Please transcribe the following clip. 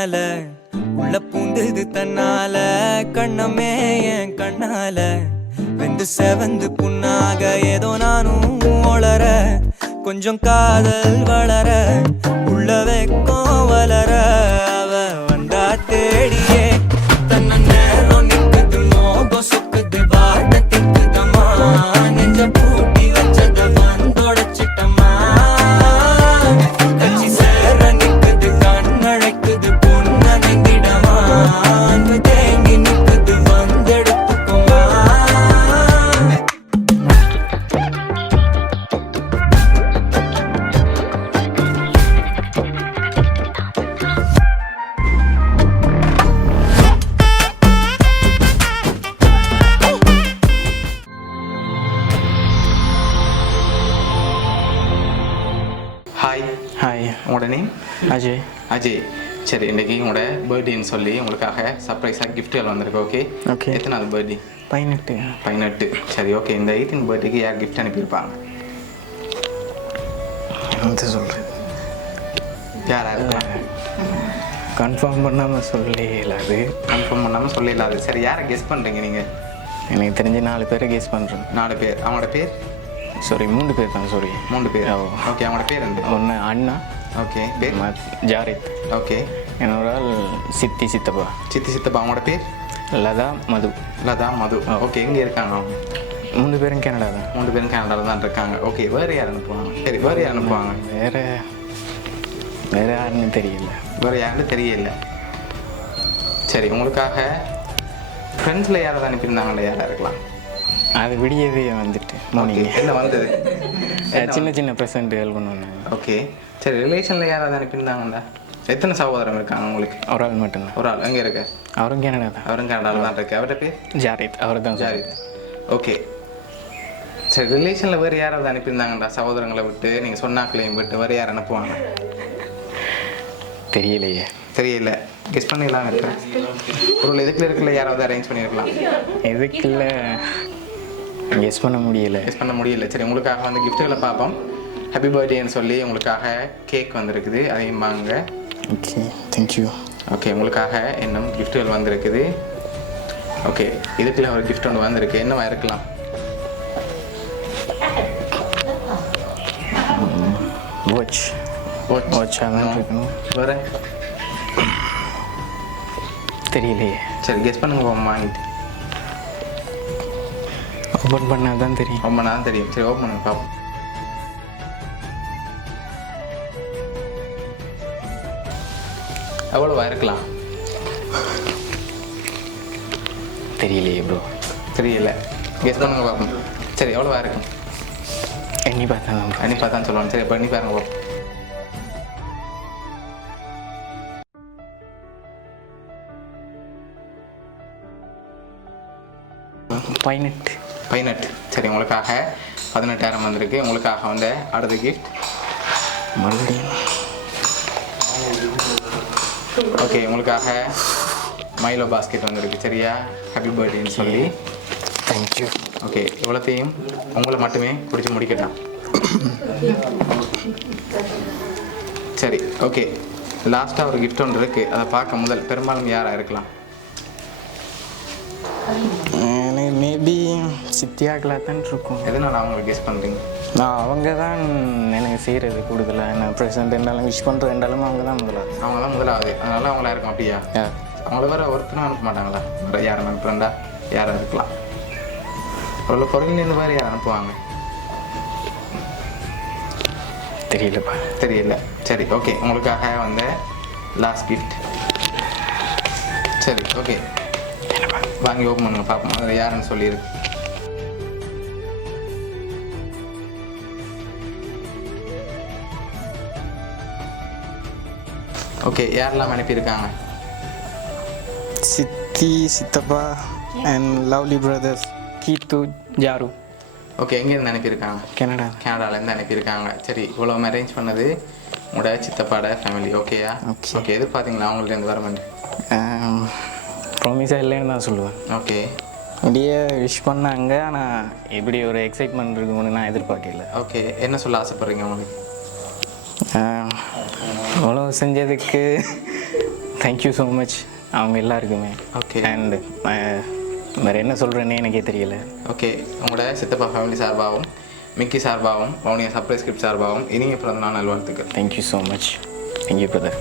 கண்ணால உள்ள பூந்தது தன்னால கண்ணமே என் கண்ணால வெந்து செவந்து புண்ணாக ஏதோ நானும் ஒளர கொஞ்சம் காதல் வளர உள்ள வெக்கம் வளர அவ வந்தா தேடியே தன்ன நேரம் நிக்குது மோகம் சொக்குது வாட்ட திக்குதம்மா நெஞ்ச பூட்டி வச்சத வந்தொடச்சிட்டம்மா கட்சி சேர நிக்குது கண்ணழைக்குது பொண்ண நெங்கிடமா அன்பு தேங்கி நிக்குது வந்தெடுத்துக்குமா ஹாய் ஹாய், உங்களோட நேம் அஜய். அஜய். சரி, இன்றைக்கி உங்களோட பர்த்டேன்னு சொல்லி உங்களுக்காக சர்ப்ரைஸாக கிஃப்ட்டுகள் வந்திருக்கு. Okay okay. எத்தனாவது பர்த்டே? 18. 18. சரி, ஓகே. இந்த 18 பர்த்டேக்கு யார் கிஃப்ட் அனுப்பியிருப்பாங்க? வந்து சொல்கிறேன். யாராக இருப்பாங்க? கன்ஃபார்ம் பண்ணாமல் சொல்லல. அது கன்ஃபார்ம் பண்ணாமல் சொல்லிடலாது. சரி, யாரை கெஸ் பண்ணுறீங்க நீங்கள்? எனக்கு தெரிஞ்சு 4 பேரை கெஸ் பண்ணுறேன். 4 பேர். அவங்களோட பேர்? சாரி, 3 பேர் தான். சாரி, 3 பேர். ஓ. ஓகே, அவங்களோட பேர் என்ன? ஒன்று அண்ணா, ஓகே. பேர்? ஜாரித். ஓகே. இன்னொரு ஆள் சித்தி சித்தப்பா. சித்தி சித்தப்பா. அவங்களோட பேர்? லதா, மது. லதா, மது. ஓகே. எங்கே இருக்காங்க அவங்க? 3 பேரும் கனடா தான். 3 பேரும் கனடாவில் தான் இருக்காங்க. ஓகே. வேறு யார் அனுப்புவாங்க? சரி, வேறு யார் அனுப்புவாங்க? வேறு யாருன்னு தெரியல. வேறு யாருன்னு தெரியல. சரி, உங்களுக்காக ஃப்ரெண்ட்ஸில் யாராவது அனுப்பியிருந்தாங்களே, யாராக இருக்கலாம்? அது விடியவே வந்துட்டு மார்னிங் என்ன வந்தது? சின்ன சின்ன ப்ரெசென்ட்டுகள் கொண்டு வந்தாங்க. ஓகே. சரி, ரிலேஷனில் யாராவது அனுப்பியிருந்தாங்களா? எத்தனை சகோதரம் இருக்காங்க உங்களுக்கு? ஒரு ஆள் மட்டும்தான். ஒரு ஆள். எங்கே இருக்க? அவரும் கனடா தான். அவரும் கனடாவில் தான் இருக்கு. அவர்கிட்ட பேர்? ஜாரித். அவர் தான். ஜாரித். ஓகே. சரி, ரிலேஷனில் வேறு யாராவது அனுப்பியிருந்தாங்கடா? சகோதரங்களை விட்டு நீங்கள் சொன்னாக்களையும் விட்டு வேறு யார் அனுப்புவாங்க? தெரியலையே. தெரியல. கெஸ் பண்ணிடலாம் இருக்கேன். ஒரு எதுக்குள்ள இருக்குல்ல, யாராவது அரேஞ்ச் பண்ணியிருக்கலாம். எதுக்குள்ள கெஸ் பண்ண முடியல. கெஸ் பண்ண முடியல. சரி, உங்களுக்காக வந்து கிஃப்ட்டுகளை பார்ப்போம். ஹாப்பி பர்த்டேன்னு சொல்லி உங்களுக்காக கேக் வந்திருக்குது, அதையும் வாங்க. Okay, thank you. ஓகே, உங்களுக்காக இன்னும் கிஃப்ட்டுகள் வந்திருக்குது. ஓகே, இதுக்குள்ள ஒரு கிஃப்ட் ஒன்று வந்திருக்கு. என்னவா இருக்கலாம்? வாட்ச். அதான் இருக்கணும். வேறு தெரியலையே. சரி, கெஸ் பண்ணுங்க வாங்கிட்டு. ஓப்பன் பண்ணால் தான் தெரியும். ரொம்ப நாள் தெரியும். சரி, ஓப்பன் பண்ணுங்க பார்ப்போம். எவ்வளோவா இருக்கலாம்? தெரியலையே ப்ரோ. தெரியல. கெஸ் பண்ணுங்க பார்ப்போம். சரி, எவ்வளோவா இருக்கும்? எண்ணி பார்த்தா தான். எண்ணி பார்த்தான்னு சொல்லுவாங்க. சரி, இப்போ எண்ணி பாருங்க பார்ப்போம். 18. சரி, உங்களுக்காக 18,000 வந்திருக்கு. உங்களுக்காக வந்து அடுத்த கிஃப்ட் மறுபடியும். ஓகே, உங்களுக்காக மைலோ பாஸ்கெட் வந்திருக்கு. சரியா? ஹாப்பி பர்த்டேன்னு சொல்லி. தேங்க்யூ. ஓகே, இவ்வளோத்தையும் உங்களை மட்டுமே குடிச்சு முடிக்கட்டாம். சரி, ஓகே. லாஸ்ட்டாக ஒரு கிஃப்ட் ஒன்று இருக்குது. அதை பார்க்க முதல் பெரும்பாலும் யாராக இருக்கலாம்? மேபி சித்தியாக்களாக தான் இருக்கும். எதனால் அவங்களை கெஸ் பண்ணுறீங்க? அவங்க தான் எனக்கு செய்கிறது கூடுதலாக. நான் ப்ரெசென்ட் இருந்தாலும் விஷ் பண்ணுறது இருந்தாலும் அவங்க தான் முதலாவது. அவங்க தான் முதலாவது. அதனால அவங்களா இருக்கும். அப்படியா? அவங்கள வேறு ஒருத்தரும் அனுப்ப மாட்டாங்களா? வேறு யாரை அனுப்புறா? யாராக இருக்கலாம்? அவ்வளோ பொருள்லேருந்து வேறு யார் அனுப்புவாங்க? தெரியலப்பா. தெரியல. சரி, ஓகே. உங்களுக்காக வந்து லாஸ்ட் கிஃப்ட். சரி, ஓகே. வாங்கி ஓப்பன் பண்ணுங்க பார்ப்போம். அதில் யாருன்னு சொல்லியிருக்கு. ஓகே, யாரெல்லாம் அனுப்பியிருக்காங்க? சித்தி, சித்தப்பா அண்ட் லவ்லி பிரதர்ஸ் கீத்து, ஜாரு. ஓகே, எங்கேருந்து அனுப்பியிருக்காங்க? கனடாலேருந்து அனுப்பியிருக்காங்க. சரி, இவ்வளோ அரேஞ்ச் பண்ணது உங்களோட சித்தப்பாட ஃபேமிலி. ஓகேயா? ஓகே. எதிர்பார்த்தீங்களா அவங்கள்ட்ட வர மாதிரி? ப்ராமிஸாக இல்லைன்னு தான் சொல்லுவேன். ஓகே. இப்படியே விஷ் பண்ணாங்க. ஆனால் இப்படி ஒரு எக்ஸைட்மெண்ட் இருக்குன்னு நான் எதிர்பார்க்கல. ஓகே, என்ன சொல்ல ஆசைப்பட்றீங்க உங்களுக்கு? அவ்வளோ செஞ்சதுக்கு தேங்க்யூ ஸோ மச் அவங்க எல்லாருக்குமே. ஓகே. அண்ட் வேறு என்ன சொல்கிறேன்னே எனக்கே தெரியல. ஓகே, உங்களோட சித்தப்பா ஃபேமிலி சார்பாகவும் மிக்கி சார்பாகவும் வவுனியா சர்ப்ரைஸ் கிஃப்ட் சார்பாகவும் இனிய பிறந்தநாள் நல்வாழ்த்துக்கள். Thank you so much. Thank you brother.